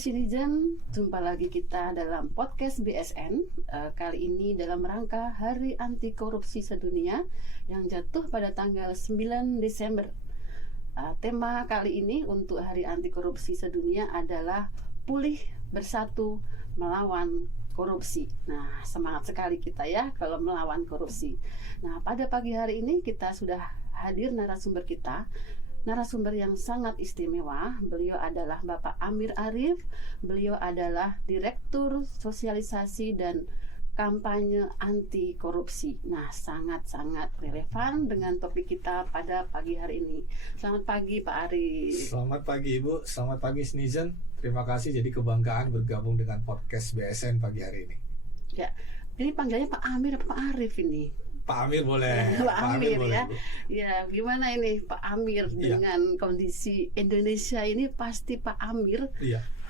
Citizen, jumpa lagi kita dalam podcast BSN. Kali ini dalam rangka Hari Anti Korupsi Sedunia yang jatuh pada tanggal 9 Desember. Tema kali ini untuk Hari Anti Korupsi Sedunia adalah Pulih Bersatu Melawan Korupsi. Nah, semangat sekali kita ya kalau melawan korupsi. Nah, pada pagi hari ini kita sudah hadir narasumber yang sangat istimewa. Beliau adalah Bapak Amir Arif. Beliau adalah Direktur Sosialisasi dan Kampanye Anti Korupsi. Nah, sangat-sangat relevan dengan topik kita pada pagi hari ini. Selamat pagi Pak Arif. Selamat pagi Ibu, selamat pagi Citizen. Terima kasih, jadi kebanggaan bergabung dengan podcast BSN pagi hari ini. Ya, ini panggilnya Pak Amir atau Pak Arif ini? Pak Amir boleh. Pak Amir boleh, ya. Bu. Ya, gimana ini Pak Amir dengan kondisi Indonesia ini, pasti Pak Amir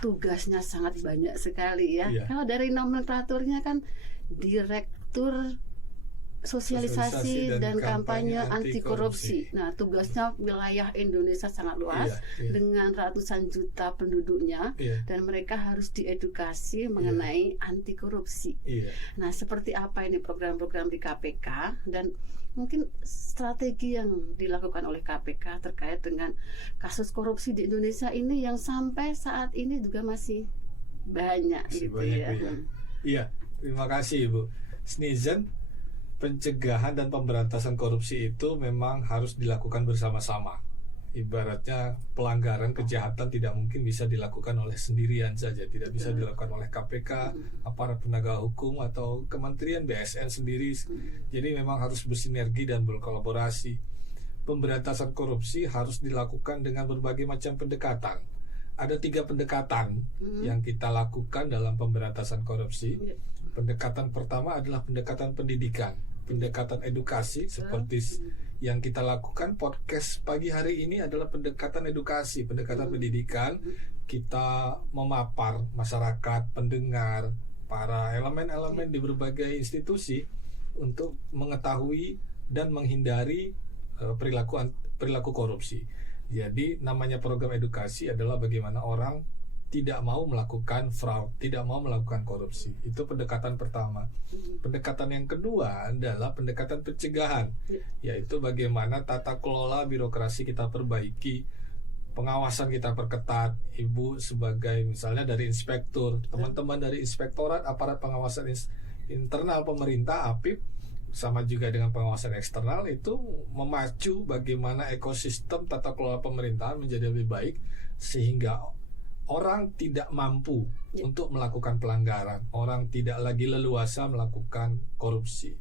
tugasnya sangat banyak sekali ya. Kalau dari nomenklaturnya kan Direktur Sosialisasi dan Kampanye Anti Korupsi. Nah, tugasnya wilayah Indonesia sangat luas dengan ratusan juta penduduknya dan mereka harus diedukasi mengenai anti korupsi. Nah, seperti apa ini program-program di KPK dan mungkin strategi yang dilakukan oleh KPK terkait dengan kasus korupsi di Indonesia ini yang sampai saat ini juga masih banyak gitu ya. Iya, terima kasih Ibu. Citizen, pencegahan dan pemberantasan korupsi itu memang harus dilakukan bersama-sama. Ibaratnya pelanggaran kejahatan tidak mungkin bisa dilakukan oleh sendirian saja, tidak bisa dilakukan oleh KPK, aparat penegak hukum atau Kementerian BSN sendiri. Jadi memang harus bersinergi dan berkolaborasi. Pemberantasan korupsi harus dilakukan dengan berbagai macam pendekatan. Ada 3 pendekatan yang kita lakukan dalam pemberantasan korupsi. Pendekatan pertama adalah pendekatan pendidikan, pendekatan edukasi, seperti yang kita lakukan podcast pagi hari ini adalah pendekatan edukasi, pendekatan pendidikan. Kita memapar masyarakat, pendengar, para elemen-elemen di berbagai institusi untuk mengetahui dan menghindari perilaku korupsi. Jadi namanya program edukasi adalah bagaimana orang tidak mau melakukan fraud, tidak mau melakukan korupsi. Itu pendekatan pertama. Pendekatan yang kedua adalah pendekatan pencegahan, yaitu bagaimana tata kelola birokrasi kita perbaiki, pengawasan kita perketat. Ibu sebagai misalnya dari inspektur, teman-teman dari inspektorat, aparat pengawasan internal pemerintah, APIP, sama juga dengan pengawasan eksternal, itu memacu bagaimana ekosistem tata kelola pemerintahan menjadi lebih baik sehingga orang tidak mampu untuk melakukan pelanggaran, orang tidak lagi leluasa melakukan korupsi.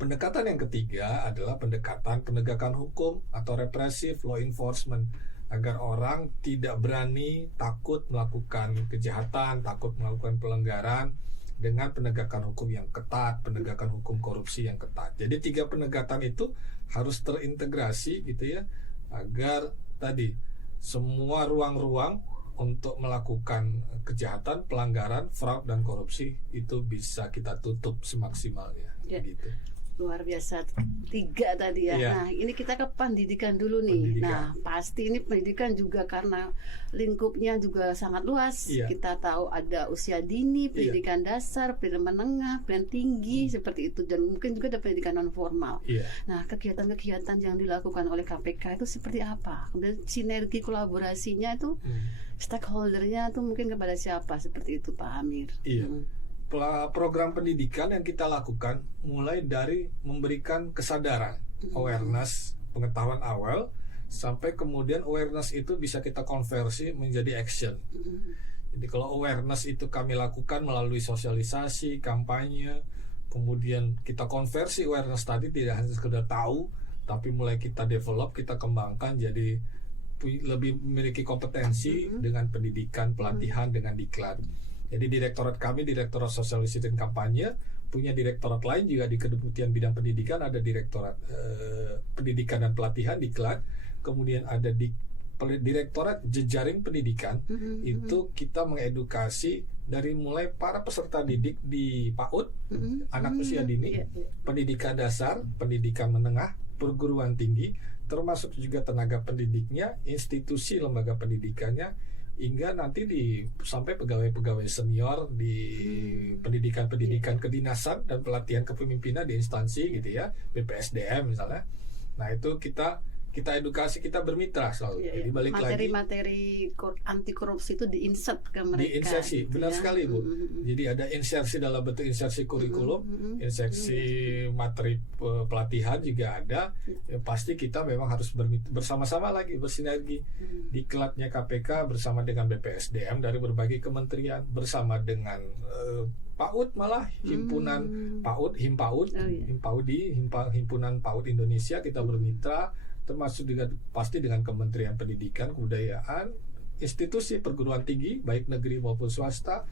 Pendekatan yang ketiga adalah pendekatan penegakan hukum atau represif law enforcement, agar orang tidak berani, takut melakukan kejahatan, takut melakukan pelanggaran dengan penegakan hukum yang ketat, penegakan hukum korupsi yang ketat. Jadi 3 pendekatan itu harus terintegrasi gitu ya, agar tadi semua ruang-ruang untuk melakukan kejahatan, pelanggaran, fraud dan korupsi itu bisa kita tutup semaksimalnya. Gitu. Luar biasa 3 tadi ya. Nah, ini kita ke pendidikan dulu nih. Nah, pasti ini pendidikan juga karena lingkupnya juga sangat luas. Kita tahu ada usia dini, pendidikan dasar, pendidikan menengah, pendidikan tinggi, seperti itu, dan mungkin juga ada pendidikan non formal. Nah, kegiatan-kegiatan yang dilakukan oleh KPK itu seperti apa? Kemudian sinergi kolaborasinya itu stakeholdernya itu mungkin kepada siapa, seperti itu Pak Amir? Program pendidikan yang kita lakukan mulai dari memberikan kesadaran, awareness, pengetahuan awal, sampai kemudian awareness itu bisa kita konversi menjadi action. Jadi kalau awareness itu kami lakukan melalui sosialisasi, kampanye, kemudian kita konversi awareness tadi tidak hanya sekedar tahu, tapi mulai kita develop, kita kembangkan jadi lebih memiliki kompetensi dengan pendidikan, pelatihan, dengan diklat. Jadi direktorat kami, Direktorat Sosialisasi dan Kampanye, punya direktorat lain juga di Kedeputian Bidang Pendidikan, ada Direktorat Pendidikan dan Pelatihan, Diklat. Kemudian ada di Direktorat Jejaring Pendidikan. Itu kita mengedukasi dari mulai para peserta didik di PAUD, anak usia dini, pendidikan dasar, pendidikan menengah, perguruan tinggi, termasuk juga tenaga pendidiknya, institusi lembaga pendidikannya, hingga nanti sampai pegawai-pegawai senior di pendidikan kedinasan dan pelatihan kepemimpinan di instansi gitu ya, BPSDM misalnya. Nah itu kita edukasi, kita bermitra selalu. Jadi balik lagi materi anti korupsi itu diinsert ke mereka. Diinsersi, gitu benar ya. sekali Bu. Jadi ada insersi dalam bentuk insersi kurikulum, insersi materi pelatihan juga ada. Ya, pasti kita memang harus bersama-sama lagi bersinergi. Diklatnya KPK bersama dengan BPSDM dari berbagai kementerian, bersama dengan PAUD, malah himpunan PAUD, Himpaudi, himpunan PAUD Indonesia, kita bermitra, termasuk juga pasti dengan Kementerian Pendidikan Kebudayaan, institusi perguruan tinggi baik negeri maupun swasta,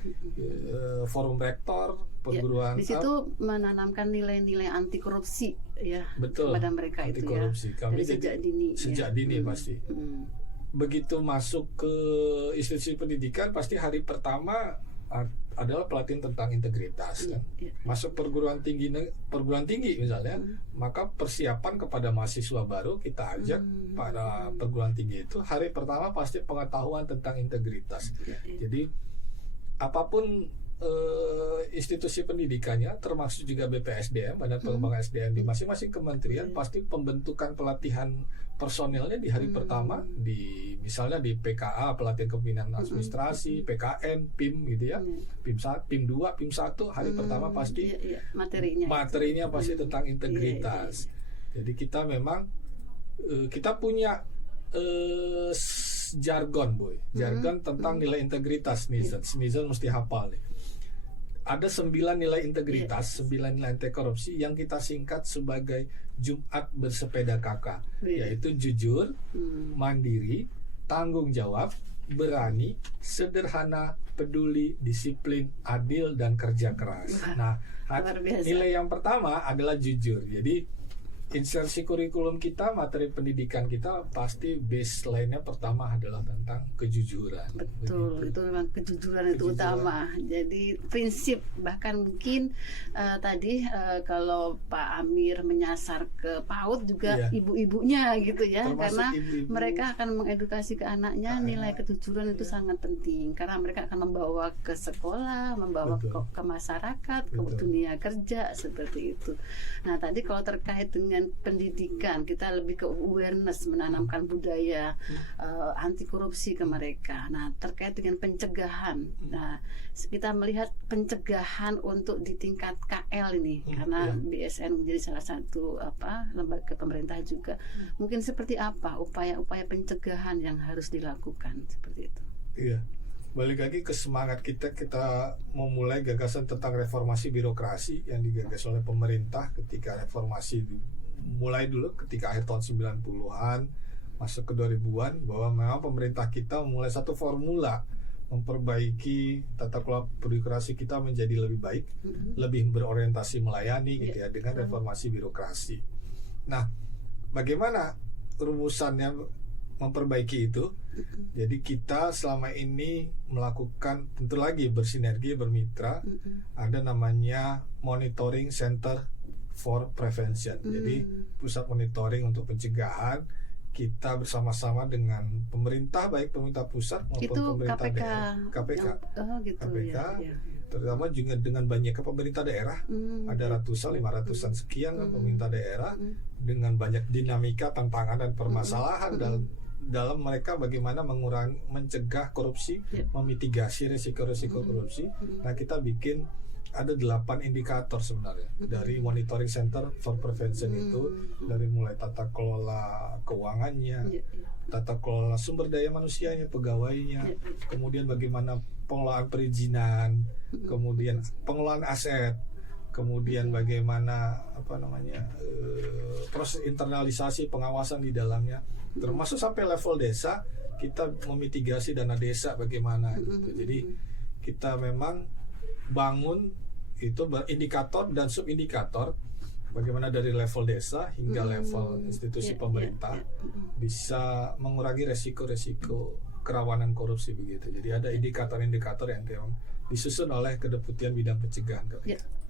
forum rektor perguruan. Di situ menanamkan nilai-nilai anti korupsi ya. Betul, kepada mereka anti itu korupsi. ya. Kami dari sejak dini. Sejak dini pasti. Begitu masuk ke institusi pendidikan, pasti hari pertama adalah pelatihan tentang integritas kan. Masuk perguruan tinggi misalnya, maka persiapan kepada mahasiswa baru kita ajak pada perguruan tinggi itu hari pertama pasti pengetahuan tentang integritas. Jadi apapun institusi pendidikannya, termasuk juga BPSDM, Badan Pengembangan SDM di masing-masing kementerian, pasti pembentukan pelatihan personelnya di hari pertama, misalnya di PKA, pelatihan kepemimpinan administrasi, PKN, PIM gitu ya, PIM 2, PIM 1, hari pertama pasti materinya pasti tentang integritas. Jadi kita memang kita punya jargon jargon tentang nilai integritas Sneason mesti hafal nih. Ada 9 nilai integritas, 9 nilai anti korupsi yang kita singkat sebagai Jumat bersepeda kakak, yaitu jujur, mandiri, tanggung jawab, berani, sederhana, peduli, disiplin, adil, dan kerja keras. Nah, nilai yang pertama adalah jujur. Jadi insersi kurikulum kita, materi pendidikan kita pasti baseline-nya pertama adalah tentang kejujuran. Betul, begitu. Itu memang kejujuran itu utama. Jadi prinsip, bahkan mungkin tadi kalau Pak Amir menyasar ke PAUD juga ibu-ibunya gitu ya. Termasuk karena ibu-ibu. Mereka akan mengedukasi ke anaknya nilai kejujuran itu sangat penting, karena mereka akan membawa ke sekolah, membawa ke masyarakat, ke dunia kerja, seperti itu. Nah, tadi kalau terkait dengan pendidikan, kita lebih ke awareness, menanamkan budaya anti korupsi ke mereka. Nah, terkait dengan pencegahan, nah kita melihat pencegahan untuk di tingkat KL ini, karena BSN menjadi salah satu lembaga pemerintah juga. Mungkin seperti apa upaya-upaya pencegahan yang harus dilakukan seperti itu? Iya. Balik lagi ke semangat kita memulai gagasan tentang reformasi birokrasi yang digagas oleh pemerintah ketika reformasi mulai dulu ketika akhir tahun 90-an masuk ke 2000-an, bahwa memang pemerintah kita memulai satu formula memperbaiki tata kelola birokrasi kita menjadi lebih baik, lebih berorientasi melayani gitu ya, dengan reformasi birokrasi. Nah, bagaimana rumusannya memperbaiki itu? Jadi kita selama ini melakukan, tentu lagi bersinergi, bermitra, ada namanya Monitoring Center for Prevention. Jadi pusat monitoring untuk pencegahan, kita bersama-sama dengan pemerintah, baik pemerintah pusat maupun itu pemerintah KPK, daerah. KPK, KPK, terutama juga dengan banyaknya pemerintah daerah, ada ratusan, 500-an sekian pemerintah daerah, dengan banyak dinamika, tantangan dan permasalahan dalam mereka bagaimana mencegah korupsi, memitigasi risiko-risiko korupsi. Nah, kita bikin ada 8 indikator sebenarnya dari Monitoring Center for Prevention itu, dari mulai tata kelola keuangannya, tata kelola sumber daya manusianya, pegawainya, kemudian bagaimana pengelolaan perizinan, kemudian pengelolaan aset, kemudian bagaimana proses internalisasi pengawasan di dalamnya, termasuk sampai level desa kita memitigasi dana desa bagaimana gitu. Jadi kita memang bangun itu indikator dan subindikator bagaimana dari level desa hingga level institusi pemerintah bisa mengurangi resiko-resiko kerawanan korupsi begitu. Jadi ada indikator-indikator yang disusun oleh Kedeputian Bidang Pencegahan.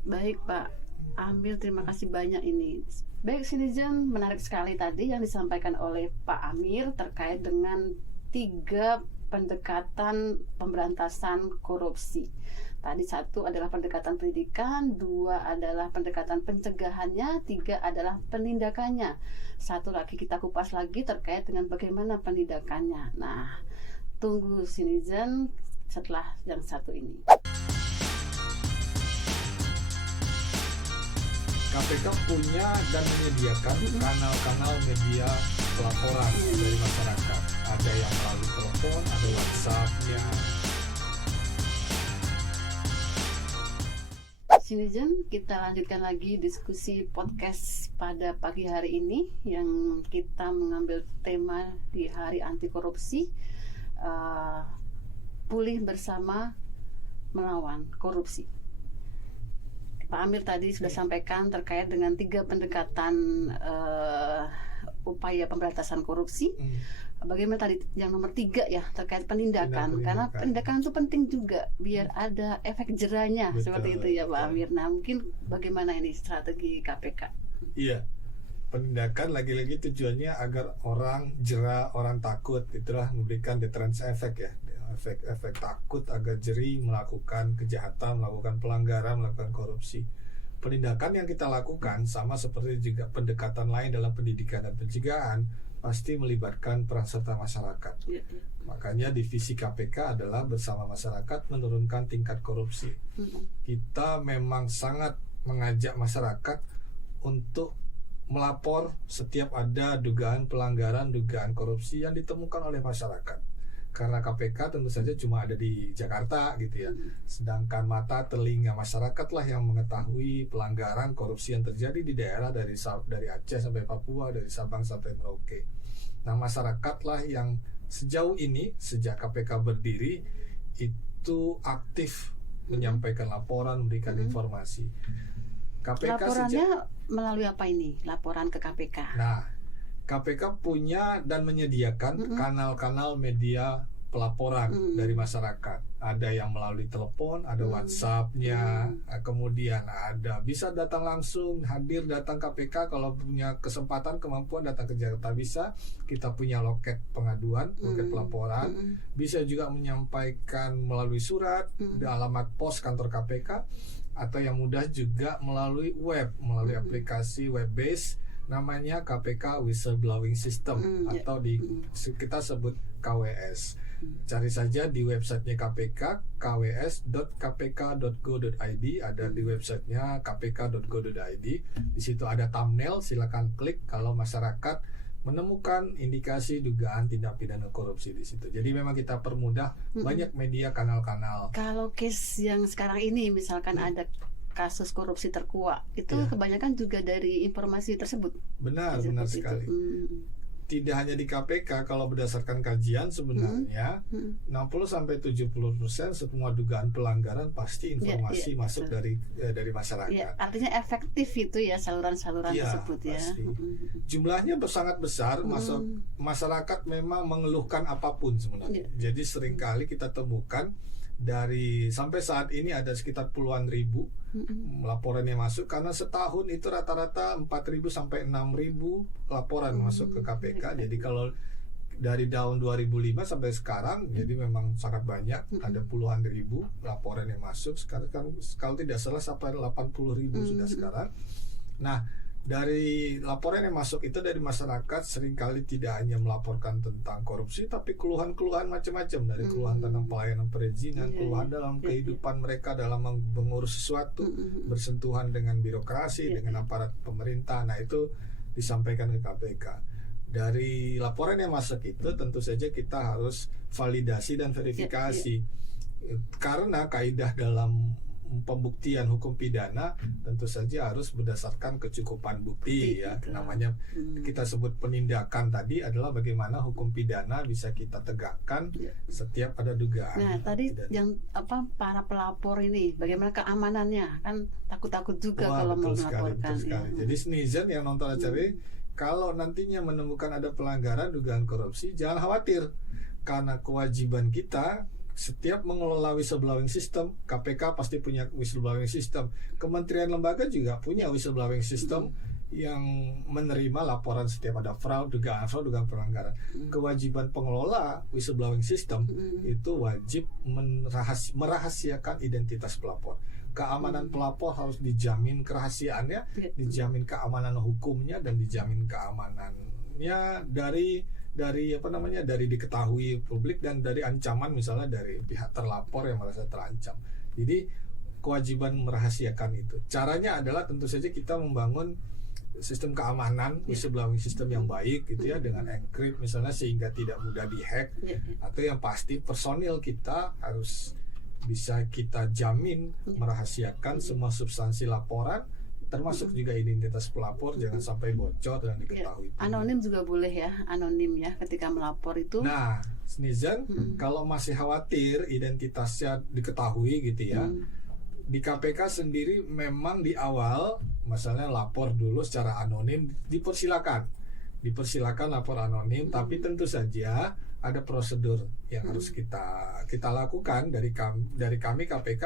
Baik Pak Amir, terima kasih banyak ini. Baik Sneason, menarik sekali tadi yang disampaikan oleh Pak Amir terkait dengan 3 pendekatan pemberantasan korupsi. Tadi satu adalah pendekatan pendidikan, dua adalah pendekatan pencegahannya, tiga adalah penindakannya. Satu lagi kita kupas lagi terkait dengan bagaimana penindakannya. Nah, tunggu Citizen setelah yang satu ini. KPK punya dan menyediakan kanal-kanal media pelaporan dari masyarakat. Ada yang melalui telepon, ada WhatsApp-nya. Citizen, kita lanjutkan lagi diskusi podcast pada pagi hari ini yang kita mengambil tema di Hari Anti Korupsi, pulih bersama melawan korupsi. Pak Amir tadi sudah sampaikan terkait dengan 3 pendekatan upaya pemberantasan korupsi. Bagaimana tadi yang nomor 3 ya, terkait penindakan. Karena penindakan itu penting juga biar ada efek jerahnya. Betul, seperti itu ya Pak Amir. Nah, mungkin bagaimana ini strategi KPK? Iya, penindakan lagi-lagi tujuannya agar orang jerah, orang takut. Itulah memberikan deterrence effect ya, efek takut agar jeri melakukan kejahatan, melakukan pelanggaran, melakukan korupsi. Penindakan yang kita lakukan sama seperti juga pendekatan lain dalam pendidikan dan pencegahan, pasti melibatkan peran serta masyarakat. Makanya divisi KPK adalah bersama masyarakat menurunkan tingkat korupsi. Kita memang sangat mengajak masyarakat untuk melapor setiap ada dugaan pelanggaran, dugaan korupsi yang ditemukan oleh masyarakat. Karena KPK tentu saja cuma ada di Jakarta gitu ya. Sedangkan mata telinga masyarakatlah yang mengetahui pelanggaran korupsi yang terjadi di daerah dari Aceh sampai Papua, dari Sabang sampai Merauke. Nah, masyarakatlah yang sejauh ini sejak KPK berdiri itu aktif menyampaikan laporan, memberikan informasi. KPK laporannya melalui apa ini? Laporan ke KPK. Nah, KPK punya dan menyediakan kanal-kanal media pelaporan dari masyarakat. Ada yang melalui telepon, ada WhatsApp-nya, kemudian ada bisa datang langsung, hadir datang KPK kalau punya kesempatan, kemampuan datang ke Jakarta bisa. Kita punya loket pengaduan, loket pelaporan. Bisa juga menyampaikan melalui surat, di alamat pos kantor KPK, atau yang mudah juga melalui web, melalui aplikasi web base namanya KPK Whistleblowing System atau kita sebut KWS. Cari saja di websitenya KPK, kws.kpk.go.id, ada di websitenya kpk.go.id. Di situ ada thumbnail, silakan klik kalau masyarakat menemukan indikasi dugaan tindak pidana korupsi di situ. Jadi memang kita permudah banyak media kanal-kanal. Kalau case yang sekarang ini misalkan ada kasus korupsi terkuak itu kebanyakan juga dari informasi tersebut. Benar sekali. Tidak hanya di KPK, kalau berdasarkan kajian sebenarnya 60-70% semua dugaan pelanggaran pasti informasi masuk dari masyarakat. Ya, artinya efektif itu ya saluran-saluran tersebut ya. Pasti. Jumlahnya sangat besar. Masyarakat memang mengeluhkan apapun sebenarnya. Jadi seringkali kita temukan dari sampai saat ini ada sekitar puluhan ribu laporan yang masuk, karena setahun itu rata-rata 4.000 sampai 6.000 laporan masuk ke KPK. Jadi kalau dari tahun 2005 sampai sekarang, jadi memang sangat banyak, ada puluhan ribu laporan yang masuk. Sekarang kalau tidak salah sampai 80.000 sudah sekarang. Nah, dari laporan yang masuk itu dari masyarakat seringkali tidak hanya melaporkan tentang korupsi, tapi keluhan-keluhan macam-macam, dari keluhan tentang pelayanan perizinan, keluhan dalam kehidupan mereka dalam mengurus sesuatu, bersentuhan dengan birokrasi, dengan aparat pemerintah. Nah, itu disampaikan ke KPK. Dari laporan yang masuk itu tentu saja kita harus validasi dan verifikasi. Karena kaidah dalam pembuktian hukum pidana tentu saja harus berdasarkan kecukupan bukti ya. Namanya kita sebut penindakan tadi adalah bagaimana hukum pidana bisa kita tegakkan setiap ada dugaan. Nah, tadi yang para pelapor ini bagaimana keamanannya, kan takut-takut juga kalau mau melaporkan. Jadi netizen yang nonton acara ini, kalau nantinya menemukan ada pelanggaran dugaan korupsi, jangan khawatir, karena kewajiban kita setiap mengelola whistleblowing system. KPK pasti punya whistleblowing system, kementerian lembaga juga punya whistleblowing system yang menerima laporan setiap ada dugaan pelanggaran. Kewajiban pengelola whistleblowing system itu wajib merahasiakan identitas pelapor. Keamanan pelapor harus dijamin kerahasiaannya, dijamin keamanan hukumnya, dan dijamin keamanannya dari diketahui publik dan dari ancaman misalnya dari pihak terlapor yang merasa terancam. Jadi kewajiban merahasiakan itu. Caranya adalah tentu saja kita membangun sistem keamanan whistleblowing system yang baik gitu ya, dengan encrypt misalnya sehingga tidak mudah dihack, atau yang pasti personil kita harus bisa kita jamin merahasiakan semua substansi laporan, termasuk juga identitas pelapor jangan sampai bocor dan diketahui. Anonim juga boleh ya, anonim ya ketika melapor itu. Nah, netizen kalau masih khawatir identitasnya diketahui gitu ya, di KPK sendiri memang di awal misalnya lapor dulu secara anonim dipersilakan lapor anonim, tapi tentu saja ada prosedur yang harus kita lakukan dari kami KPK.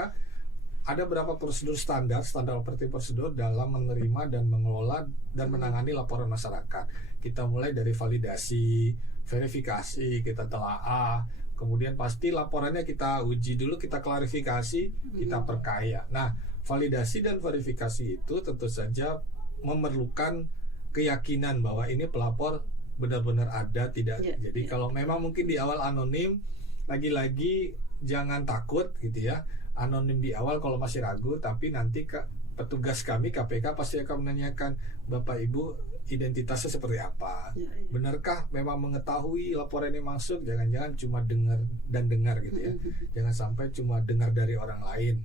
Ada beberapa prosedur standar operatif prosedur dalam menerima dan mengelola dan menangani laporan masyarakat. Kita mulai dari validasi, verifikasi, kita telaah, kemudian pasti laporannya kita uji dulu, kita klarifikasi, kita perkaya. Nah, validasi dan verifikasi itu tentu saja memerlukan keyakinan bahwa ini pelapor benar-benar ada, tidak. Jadi kalau memang mungkin di awal anonim, lagi-lagi jangan takut gitu ya. Anonim di awal kalau masih ragu, tapi nanti petugas kami KPK pasti akan menanyakan, Bapak Ibu identitasnya seperti apa, benarkah memang mengetahui laporan ini masuk, jangan-jangan cuma dengar gitu ya, jangan sampai cuma dengar dari orang lain.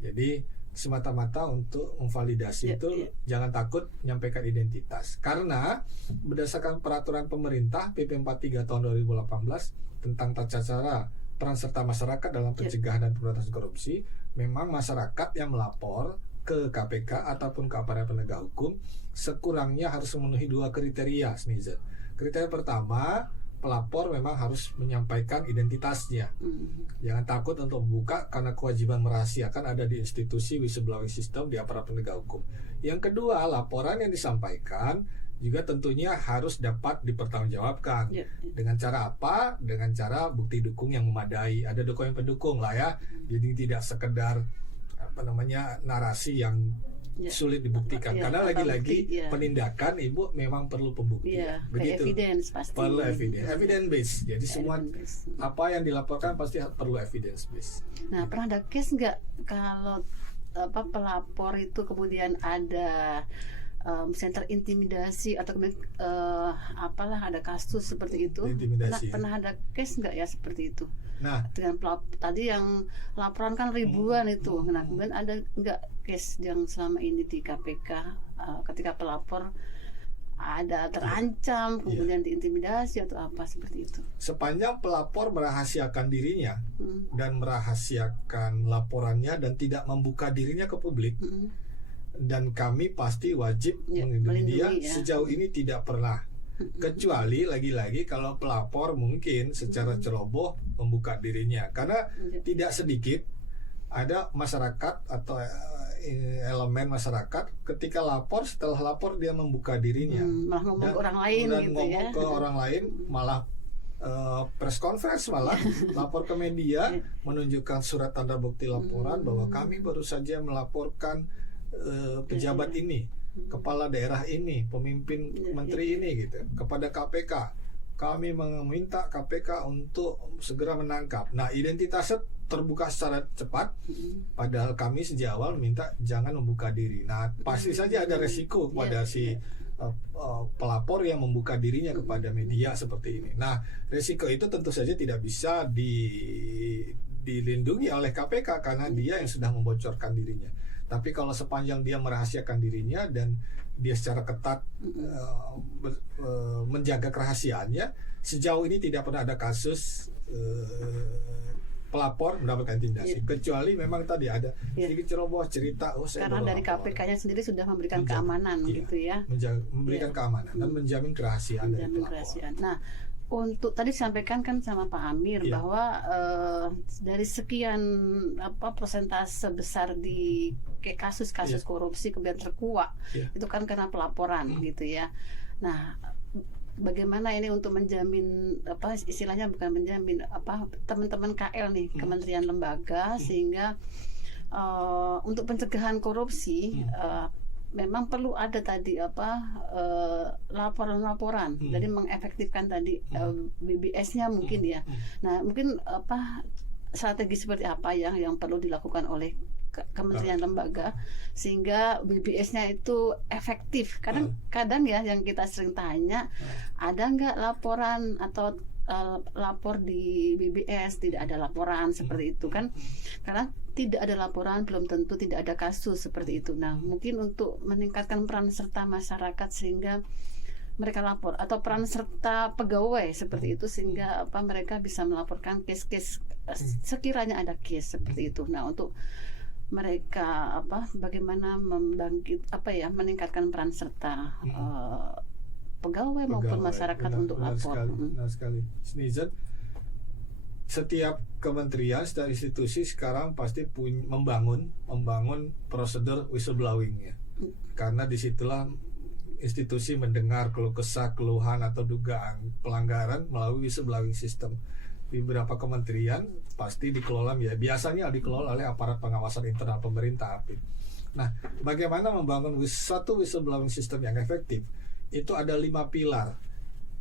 Jadi semata-mata untuk memvalidasi itu jangan takut menyampaikan identitas, karena berdasarkan peraturan pemerintah PP 43 tahun 2018 tentang tata cara peran serta masyarakat dalam pencegahan dan pemberantasan korupsi, memang masyarakat yang melapor ke KPK ataupun ke aparat penegak hukum sekurangnya harus memenuhi 2 kriteria, netizen. Kriteria pertama, pelapor memang harus menyampaikan identitasnya. Jangan takut untuk membuka karena kewajiban merahasiakan ada di institusi whistleblowing system di aparat penegak hukum. Yang kedua, laporan yang disampaikan juga tentunya harus dapat dipertanggungjawabkan. Dengan cara apa? Dengan cara bukti dukung yang memadai. Ada dokumen pendukung lah ya. Jadi tidak sekedar narasi yang sulit dibuktikan. Karena lagi-lagi penindakan Ibu memang perlu pembuktian. Begitu. Evidence pasti. Perlu evidence based. Jadi semua apa yang dilaporkan pasti perlu evidence based. Nah, pernah ada case nggak kalau pelapor itu kemudian ada misalnya terintimidasi atau ada kasus seperti itu? Pernah ada case nggak ya seperti itu? Nah, dengan tadi yang laporan kan ribuan itu. Nah, kemudian ada nggak case yang selama ini di KPK ketika pelapor ada terancam, kemudian diintimidasi atau apa seperti itu? Sepanjang pelapor merahasiakan dirinya dan merahasiakan laporannya dan tidak membuka dirinya ke publik, dan kami pasti wajib melindungi dia. Sejauh ini tidak pernah, kecuali lagi-lagi kalau pelapor mungkin secara ceroboh membuka dirinya, karena tidak sedikit ada masyarakat atau elemen masyarakat ketika lapor, setelah lapor dia membuka dirinya, malah ngomong ke orang lain dan gitu ngomong ke orang lain, malah press conference, malah lapor ke media menunjukkan surat tanda bukti laporan bahwa kami baru saja melaporkan pejabat ini, kepala daerah ini, pemimpin menteri ini gitu kepada KPK. Kami meminta KPK untuk segera menangkap. Nah, identitasnya terbuka secara cepat, padahal kami sejak awal minta jangan membuka diri. Nah, pasti saja ada resiko kepada si pelapor yang membuka dirinya kepada media seperti ini. Nah, resiko itu tentu saja tidak bisa dilindungi oleh KPK karena dia yang sudah membocorkan dirinya. Tapi kalau sepanjang dia merahasiakan dirinya dan dia secara ketat menjaga kerahasiaannya, sejauh ini tidak pernah ada kasus pelapor mendapatkan intimidasi, kecuali memang tadi ada sedikit ceroboh cerita karena dari KPK-nya sendiri sudah memberikan keamanan gitu ya, memberikan keamanan dan menjamin kerahasiaan dari pelapor. Nah, Untuk tadi disampaikan kan sama Pak Amir bahwa dari sekian persentase besar di kasus-kasus korupsi kemudian terkuak itu kan karena pelaporan gitu ya. Nah, bagaimana ini untuk menjamin istilahnya bukan menjamin teman-teman KL nih kementerian lembaga sehingga untuk pencegahan korupsi memang perlu ada tadi laporan-laporan jadi mengefektifkan tadi BBS-nya mungkin ya. Nah, mungkin strategi seperti apa yang perlu dilakukan oleh kementerian lembaga sehingga BBS-nya itu efektif. Kadang ya yang kita sering tanya, ada nggak laporan atau lapor di BBS, tidak ada laporan seperti itu kan, karena tidak ada laporan belum tentu tidak ada kasus seperti itu. Nah, mungkin untuk meningkatkan peran serta masyarakat sehingga mereka lapor atau peran serta pegawai seperti itu sehingga mereka bisa melaporkan case-case sekiranya ada case seperti itu. Nah, untuk mereka bagaimana meningkatkan peran serta pegawai maupun masyarakat untuk lapor. Benar sekali. Netizen, setiap kementerian, setiap institusi sekarang pasti membangun prosedur whistleblowing ya. Karena disitulah institusi mendengar keluh kesah, keluhan atau dugaan pelanggaran melalui whistleblowing system. Di beberapa kementerian pasti dikelola biasanya dikelola oleh aparat pengawasan internal pemerintah. Nah, bagaimana membangun satu whistleblowing system yang efektif? Itu ada 5 pilar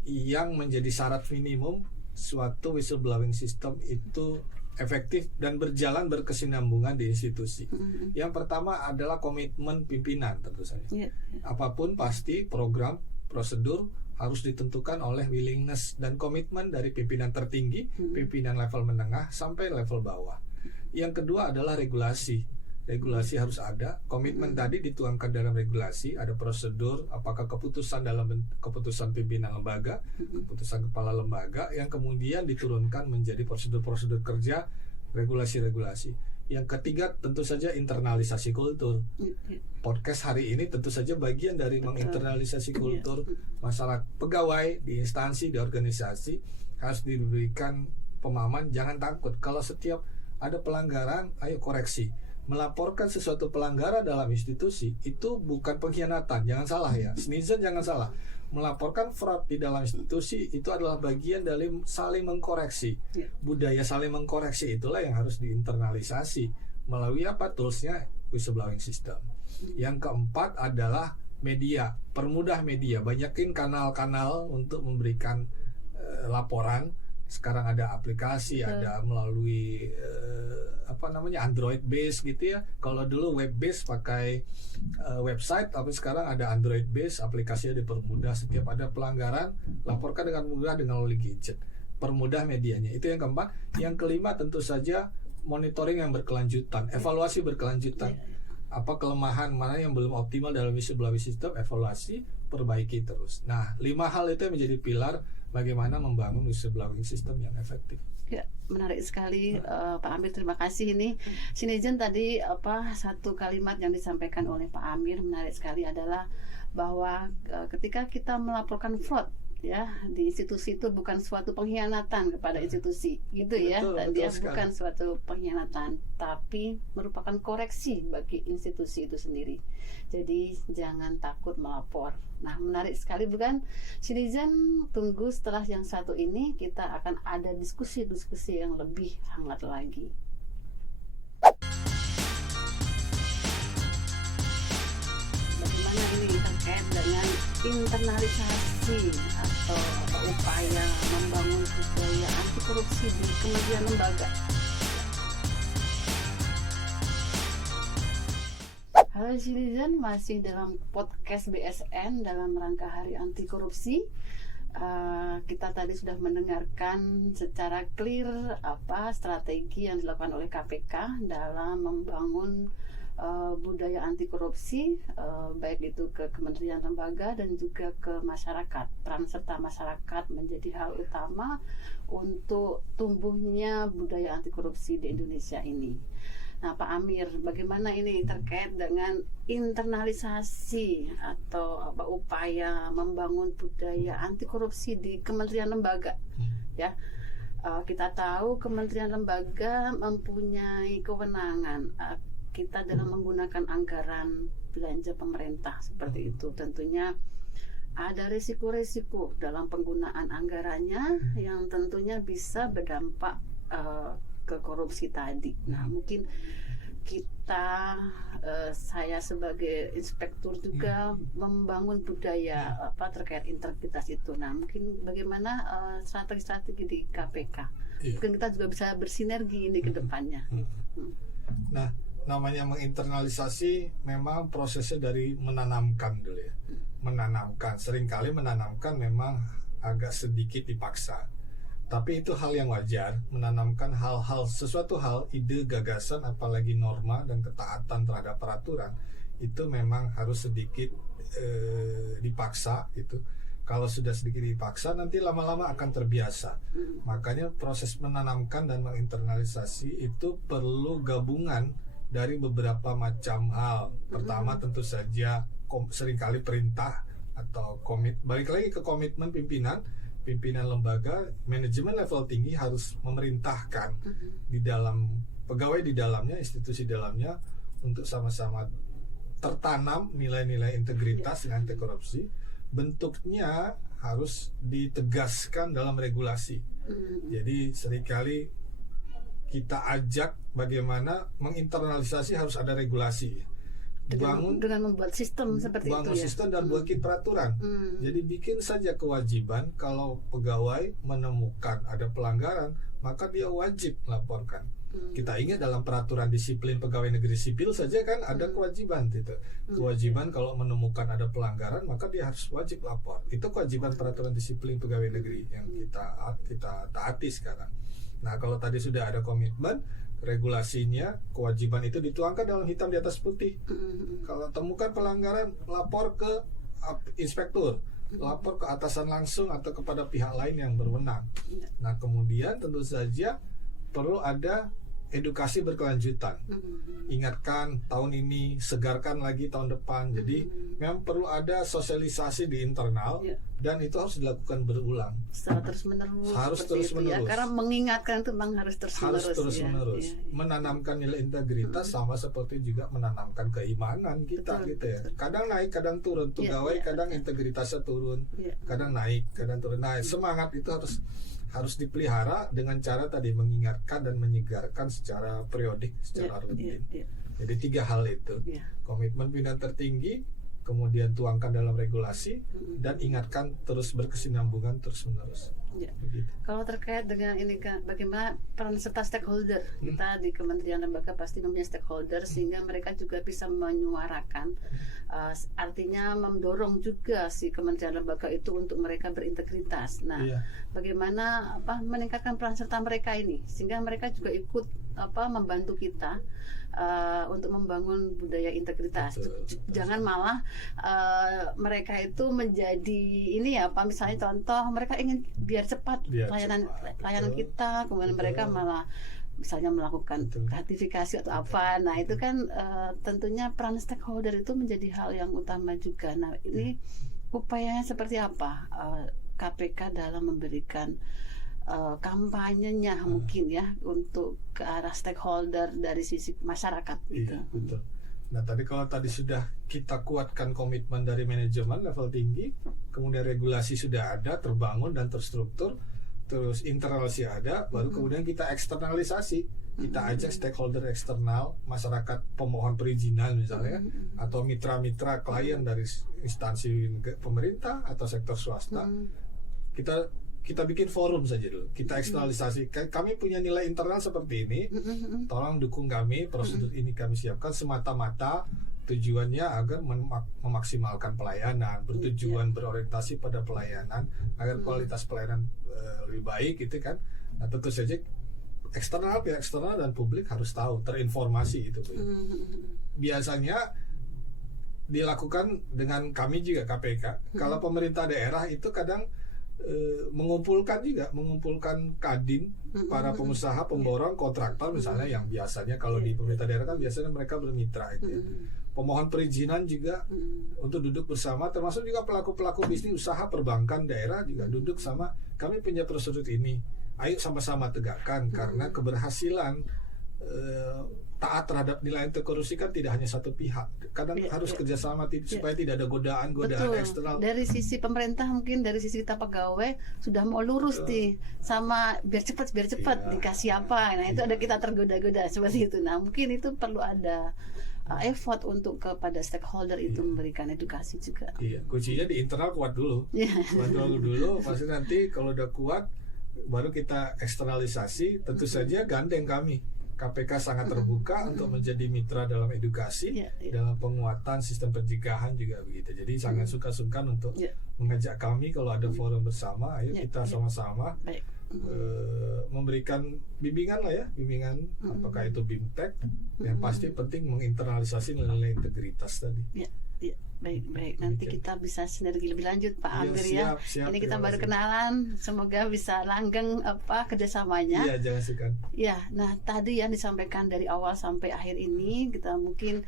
yang menjadi syarat minimum suatu whistleblowing system itu efektif dan berkesinambungan di institusi. Yang pertama adalah komitmen pimpinan tentu saja. Apapun pasti program, prosedur harus ditentukan oleh willingness dan komitmen dari pimpinan tertinggi, pimpinan level menengah sampai level bawah. Yang kedua adalah regulasi. Regulasi harus ada, komitmen tadi dituangkan dalam regulasi, ada prosedur, apakah keputusan keputusan pimpinan lembaga, keputusan kepala lembaga yang kemudian diturunkan menjadi prosedur-prosedur kerja, regulasi-regulasi. Yang ketiga tentu saja internalisasi kultur. Podcast hari ini tentu saja bagian dari menginternalisasi kultur masyarakat, pegawai di instansi, di organisasi harus diberikan pemahaman, jangan takut kalau setiap ada pelanggaran, ayo koreksi. Melaporkan sesuatu pelanggaran dalam institusi itu bukan pengkhianatan, jangan salah ya, netizen jangan salah. Melaporkan fraud di dalam institusi itu adalah bagian dari saling mengkoreksi. Budaya saling mengkoreksi itulah yang harus diinternalisasi melalui toolsnya whistleblowing system. Yang keempat adalah media, permudah media, banyakin kanal-kanal untuk memberikan laporan. Sekarang ada aplikasi, ada melalui Android base gitu ya. Kalau dulu web base pakai website, tapi sekarang ada Android base, aplikasinya dipermudah. Setiap ada pelanggaran, laporkan dengan mudah dengan melalui gadget. Permudah medianya. Itu yang keempat. Yang kelima tentu saja monitoring yang berkelanjutan, evaluasi berkelanjutan. Apa kelemahan mana yang belum optimal dalam whistleblowing system, evaluasi, perbaiki terus. Nah, 5 hal itu yang menjadi pilar bagaimana membangun whistleblowing system yang efektif. Ya, menarik sekali Pak Amir, terima kasih. Ini Netizen tadi satu kalimat yang disampaikan oleh Pak Amir menarik sekali adalah bahwa ketika kita melaporkan fraud ya di institusi itu bukan suatu pengkhianatan kepada institusi gitu ya. Dia bukan suatu pengkhianatan tapi merupakan koreksi bagi institusi itu sendiri. Jadi jangan takut melapor. Nah, menarik sekali bukan? Netizen, tunggu setelah yang satu ini kita akan ada diskusi-diskusi yang lebih hangat lagi. Bagaimana ini terkait dengan internalisasi atau upaya membangun budaya anti korupsi di kementerian lembaga. Halo Netizen, masih dalam podcast BSN dalam rangka Hari Anti Korupsi. Kita tadi sudah mendengarkan secara clear strategi yang dilakukan oleh KPK dalam membangun budaya anti korupsi, baik itu ke kementerian lembaga dan juga ke masyarakat. Peran serta masyarakat menjadi hal utama untuk tumbuhnya budaya anti korupsi di Indonesia ini. Nah, Pak Amir, bagaimana ini terkait dengan internalisasi atau upaya membangun budaya anti korupsi di kementerian lembaga? Ya, kita tahu kementerian lembaga mempunyai kewenangan kita dalam menggunakan anggaran belanja pemerintah seperti itu. Tentunya ada risiko-risiko dalam penggunaan anggarannya yang tentunya bisa berdampak ke korupsi tadi. Nah, mungkin kita, saya sebagai inspektur juga membangun budaya terkait integritas itu. Nah, mungkin bagaimana strategi-strategi di KPK? Iya. Mungkin kita juga bisa bersinergi ini ke depannya. Nah, namanya menginternalisasi memang prosesnya dari menanamkan dulu ya. Menanamkan, seringkali menanamkan memang agak sedikit dipaksa. Tapi itu hal yang wajar, menanamkan sesuatu hal, ide, gagasan, apalagi norma dan ketaatan terhadap peraturan, itu memang harus sedikit dipaksa itu. Kalau sudah sedikit dipaksa, nanti lama-lama akan terbiasa. Makanya proses menanamkan dan menginternalisasi itu perlu gabungan dari beberapa macam hal. Pertama tentu saja seringkali perintah atau balik lagi ke komitmen pimpinan lembaga, manajemen level tinggi harus memerintahkan di dalam pegawai di dalamnya, institusi dalamnya untuk sama-sama tertanam nilai-nilai integritas dan anti korupsi. Bentuknya harus ditegaskan dalam regulasi. Jadi seringkali kita ajak bagaimana menginternalisasi harus ada regulasi. Dengan membuat sistem seperti itu ya. Bangun sistem dan buat peraturan. Jadi bikin saja kewajiban kalau pegawai menemukan ada pelanggaran, maka dia wajib melaporkan. Kita ingat dalam peraturan disiplin pegawai negeri sipil saja kan ada kewajiban gitu. Kewajiban kalau menemukan ada pelanggaran maka dia harus wajib lapor. Itu kewajiban peraturan disiplin pegawai negeri yang kita taati sekarang. Nah, kalau tadi sudah ada komitmen, regulasinya, kewajiban itu dituangkan dalam hitam di atas putih. Kalau temukan pelanggaran, lapor ke inspektur, lapor ke atasan langsung atau kepada pihak lain yang berwenang. Nah, kemudian tentu saja perlu ada edukasi berkelanjutan. Ingatkan tahun ini, segarkan lagi tahun depan. Jadi memang perlu ada sosialisasi di internal dan itu harus dilakukan berulang. Secara terus-menerus. Harus terus-menerus. Ya. Karena mengingatkan itu memang harus terus-menerus. Harus terus-menerus. Ya. Menanamkan nilai integritas sama seperti juga menanamkan keimanan kita gitu ya. Kadang naik, kadang turun. Pegawai kadang integritasnya turun. Kadang naik, kadang turun. Nah, semangat itu harus dipelihara dengan cara tadi mengingatkan dan menyegarkan secara periodik, secara rutin. Jadi 3 hal itu. Komitmen pimpinan tertinggi, kemudian tuangkan dalam regulasi, dan ingatkan terus berkesinambungan terus-menerus. Kalau terkait dengan ini kan bagaimana peran serta stakeholder, kita di kementerian lembaga pasti mempunyai stakeholder sehingga mereka juga bisa menyuarakan, artinya mendorong juga si kementerian lembaga itu untuk mereka berintegritas. Nah, bagaimana meningkatkan peran serta mereka ini sehingga mereka juga ikut membantu kita untuk membangun budaya integritas. Jangan malah mereka itu menjadi ini misalnya contoh mereka ingin biar cepat layanan kita, kemudian mereka malah misalnya melakukan gratifikasi atau apa. Nah, itu kan tentunya peran stakeholder itu menjadi hal yang utama juga. Nah, ini upayanya seperti apa KPK dalam memberikan kampanyenya mungkin ya untuk ke arah stakeholder dari sisi masyarakat. Iya, betul. Nah, kalau tadi sudah kita kuatkan komitmen dari manajemen level tinggi, kemudian regulasi sudah ada, terbangun dan terstruktur, terus internalisasi ada, baru kemudian kita eksternalisasi. Kita ajak stakeholder eksternal, masyarakat pemohon perizinan misalnya, atau mitra-mitra klien dari instansi pemerintah atau sektor swasta. Kita bikin forum saja dulu. Kita eksternalisasi. Kami punya nilai internal seperti ini. Tolong dukung kami. Prosedur ini kami siapkan semata-mata tujuannya agar memaksimalkan pelayanan, bertujuan berorientasi pada pelayanan agar kualitas pelayanan lebih baik gitu kan. Nah, tentu saja pihak eksternal dan publik harus tahu, terinformasi itu. Biasanya dilakukan dengan kami juga KPK. Kalau pemerintah daerah itu kadang mengumpulkan kadin, para pengusaha, pemborong, kontraktor misalnya, yang biasanya kalau di pemerintah daerah kan biasanya mereka bermitra itu ya. Pemohon perizinan juga untuk duduk bersama, termasuk juga pelaku-pelaku bisnis usaha perbankan daerah juga duduk sama, kami punya prosedur ini, ayo sama-sama tegakkan, karena keberhasilan taat terhadap nilai anti korupsi kan tidak hanya satu pihak, kadang harus kerjasama supaya tidak ada godaan eksternal. Dari sisi pemerintah mungkin, dari sisi kita pegawai sudah mau lurus nih, sama biar cepat dikasih apa, nah itu ada kita tergoda-goda seperti itu. Nah mungkin itu perlu ada effort untuk kepada stakeholder itu memberikan edukasi juga. Iya, kuncinya di internal kuat dulu, pasti nanti kalau udah kuat baru kita eksternalisasi. Tentu saja gandeng kami. KPK sangat terbuka untuk menjadi mitra dalam edukasi, dalam penguatan sistem pencegahan juga begitu. Jadi sangat sungkan untuk mengajak kami kalau ada forum bersama, ayo kita sama-sama memberikan bimbingan lah ya, apakah itu BIMTEK, yang pasti penting menginternalisasi nilai integritas tadi. Baik. Nanti kita bisa sinergi lebih lanjut Pak Amir ya. Siap, ini kita baru kenalan, semoga bisa langgeng kerjasamanya. Iya, jangan sukar. Ya, nah tadi yang disampaikan dari awal sampai akhir ini kita mungkin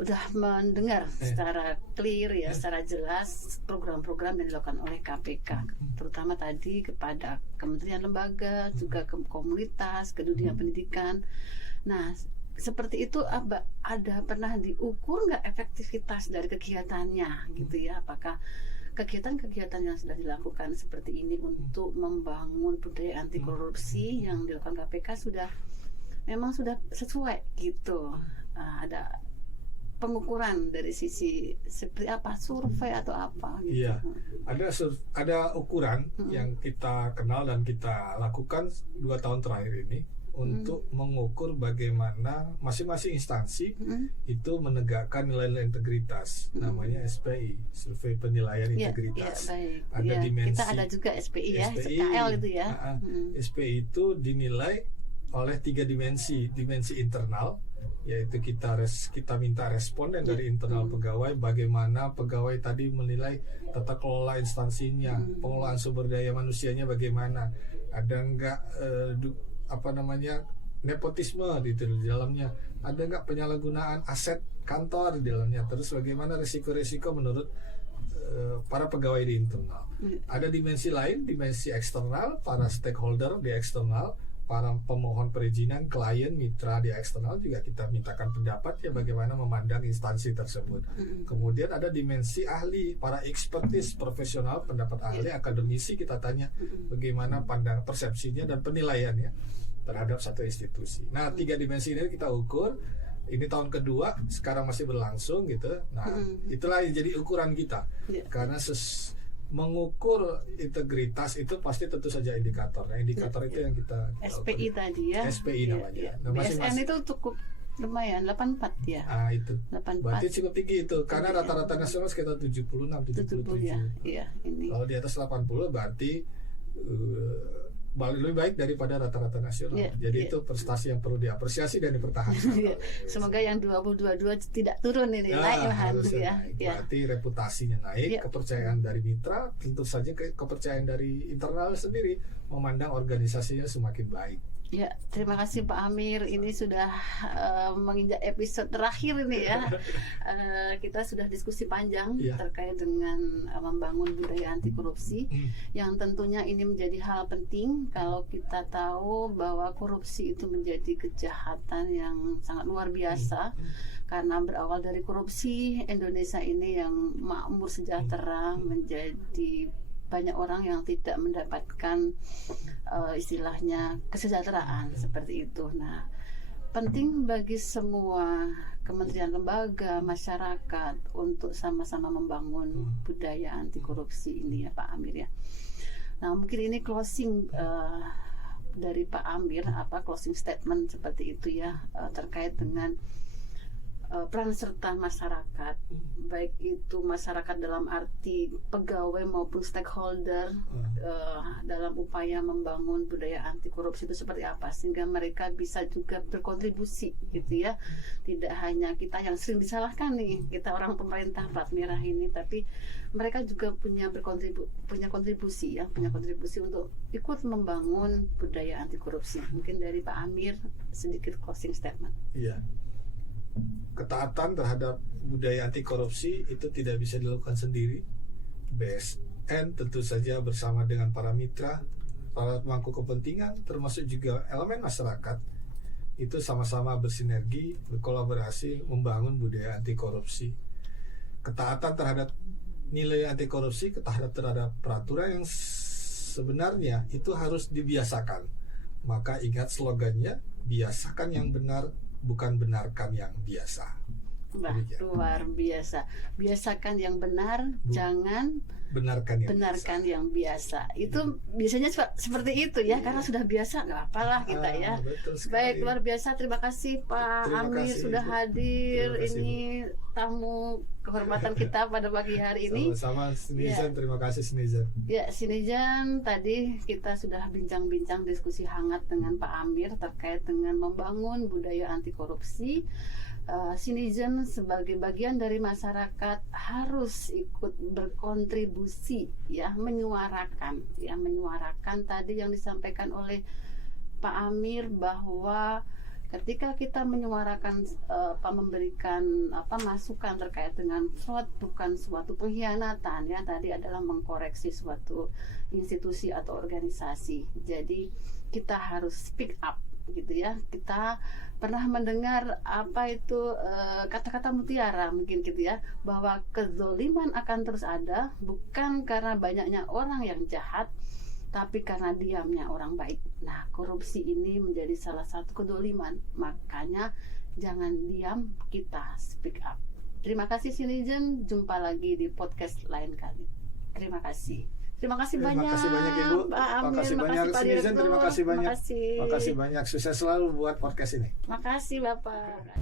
udah mendengar secara clear ya, secara jelas program-program yang dilakukan oleh KPK, terutama tadi kepada kementerian lembaga, juga ke komunitas, ke dunia pendidikan. Nah, seperti itu ada pernah diukur nggak efektivitas dari kegiatannya gitu ya? Apakah kegiatan-kegiatan yang sudah dilakukan seperti ini untuk membangun budaya anti korupsi yang dilakukan KPK memang sudah sesuai gitu? Ada pengukuran dari sisi seperti apa, survei atau apa gitu? Iya, ada ukuran yang kita kenal dan kita lakukan 2 tahun terakhir ini untuk mengukur bagaimana masing-masing instansi itu menegakkan nilai-nilai integritas, namanya SPI, Survei Penilaian Integritas. Ada dimensi, kita ada juga SPI ya, SKL itu ya. SPI itu dinilai oleh 3 dimensi internal, yaitu kita minta responden dari internal pegawai, bagaimana pegawai tadi menilai tata kelola instansinya, pengelolaan sumber daya manusianya bagaimana, ada enggak nepotisme di dalamnya, ada enggak penyalahgunaan aset kantor di dalamnya, terus bagaimana risiko-risiko menurut para pegawai di internal. Ada dimensi lain, dimensi eksternal, para stakeholder di eksternal, para pemohon perizinan, klien, mitra di eksternal juga kita mintakan pendapat ya bagaimana memandang instansi tersebut. Kemudian ada dimensi ahli, para expertise profesional, pendapat ahli, akademisi, kita tanya bagaimana pandang persepsinya dan penilaiannya terhadap satu institusi. Nah, 3 dimensi ini kita ukur. Ini tahun kedua, sekarang masih berlangsung gitu. Nah, itulah yang jadi ukuran kita. Karena mengukur integritas itu pasti tentu saja indikator. Nah, indikator itu yang kita SPI tadi ya. SPI namanya. Nah, BSN itu cukup lumayan 84 ya. Itu. 84. Berarti cukup tinggi itu. Karena rata-rata nasional sekitar 76, 77. Iya, ini. Kalau di atas 80 berarti lebih baik daripada rata-rata nasional. Jadi itu prestasi yang perlu diapresiasi dan dipertahankan. Semoga yang 2022 tidak turun ini, naik ya. Berarti reputasinya naik, kepercayaan dari mitra, tentu saja kepercayaan dari internal sendiri, memandang organisasinya semakin baik. Ya, terima kasih Pak Amir. Ini sudah menginjak episode terakhir ini ya. Kita sudah diskusi panjang terkait dengan membangun budaya anti korupsi, yang tentunya ini menjadi hal penting kalau kita tahu bahwa korupsi itu menjadi kejahatan yang sangat luar biasa. Karena berawal dari korupsi, Indonesia ini yang makmur sejahtera menjadi banyak orang yang tidak mendapatkan istilahnya kesejahteraan seperti itu. Nah, penting bagi semua kementerian lembaga, masyarakat untuk sama-sama membangun budaya anti korupsi ini ya Pak Amir ya. Nah, mungkin ini closing dari Pak Amir, closing statement seperti itu ya, terkait dengan peran serta masyarakat, baik itu masyarakat dalam arti pegawai maupun stakeholder dalam upaya membangun budaya anti korupsi itu seperti apa, sehingga mereka bisa juga berkontribusi gitu ya. Tidak hanya kita yang sering disalahkan nih, kita orang pemerintah plat merah ini, tapi mereka juga punya kontribusi untuk ikut membangun budaya anti korupsi. Mungkin dari Pak Amir sedikit closing statement. Iya. Ketaatan terhadap budaya anti korupsi itu tidak bisa dilakukan sendiri. BSN tentu saja bersama dengan para mitra, para pemangku kepentingan, termasuk juga elemen masyarakat, itu sama-sama bersinergi, berkolaborasi membangun budaya anti korupsi. Ketaatan terhadap nilai anti korupsi, ketaatan terhadap peraturan yang sebenarnya itu harus dibiasakan. Maka ingat slogannya, biasakan yang benar, bukan benarkan yang biasa. Wah, luar biasa. Biasakan yang benar, jangan benarkan yang biasa. Itu biasanya seperti itu ya, karena sudah biasa, nggak apalah kita ya. Baik, luar biasa. Terima kasih Pak Amir sudah hadir. Ini tamu kehormatan kita pada pagi hari ini. Sama-sama Sinizen, terima kasih Sinizen. Ya, Sinizen, tadi kita sudah bincang-bincang diskusi hangat dengan Pak Amir terkait dengan membangun budaya anti korupsi. Sinizen sebagai bagian dari masyarakat harus ikut berkontribusi ya, menyuarakan tadi yang disampaikan oleh Pak Amir, bahwa ketika kita menyuarakan memberikan masukan terkait dengan fraud bukan suatu pengkhianatan ya, tadi adalah mengkoreksi suatu institusi atau organisasi. Jadi kita harus speak up gitu ya. Kita pernah mendengar apa itu kata-kata mutiara mungkin gitu ya, bahwa kezoliman akan terus ada bukan karena banyaknya orang yang jahat, tapi karena diamnya orang baik. Nah, korupsi ini menjadi salah satu kezoliman, makanya jangan diam, kita speak up. Terima kasih Sinizen, jumpa lagi di podcast lain kali. Terima kasih banyak. Terima kasih banyak Ibu. Pak Amir, terima kasih banyak Sinizen, terima kasih banyak. Terima kasih banyak. Sukses selalu buat podcast ini. Makasih Bapak.